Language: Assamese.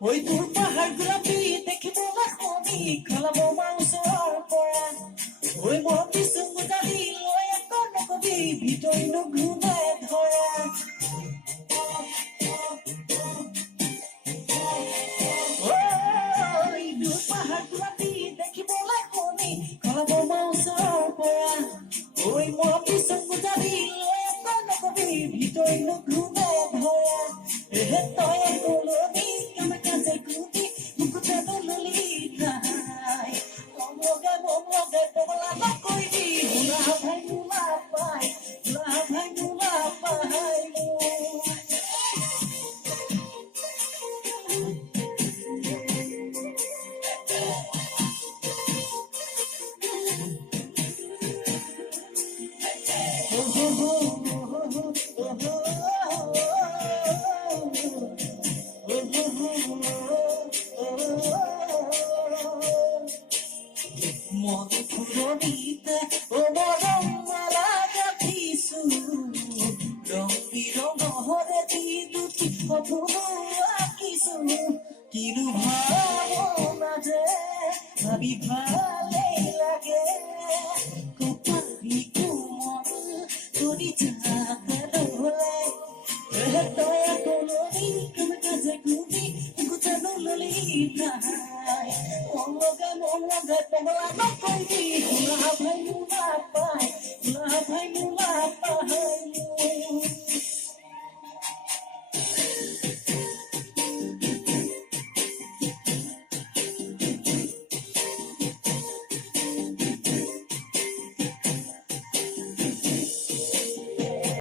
ওই দূৰ পাহাড় গোলাপি দেখিবলৈ শুনি খলাব মাউচৰ পৰা ওই মৰমী চুমু জানি লৈ একো নকবি ভিতৰিনো ঘূৰে ধৰা ওই দূৰ পাহাড় গোলাপি দেখিবলৈ শুনি খলাব মাউচৰ পৰা ওই মৰমী চুমু জানি লৈ একো নকবি ভিতৰিনো ঘূৰে ধৰা তই কলমি পগলা নকৰিবি ভোলা ভাই মোলা পাই ভোলা ভাই মোলা পাই মন ফুলনিতে ও মৰম মালা গাঁঠিছো ৰং বিৰঙৰে দি দুটি সপোন আঁকিছো কিনো ভাৱনা যে ভাবি ভালেই লাগে কপালি কোমল কৰি যাতে নহলে তই কলনি কেনেকে যে গুটি গোটানো ললি নাই মন লগাই পগলা নকৰিবি ভোলা ভাই মোলা পাই ভোলা ভাই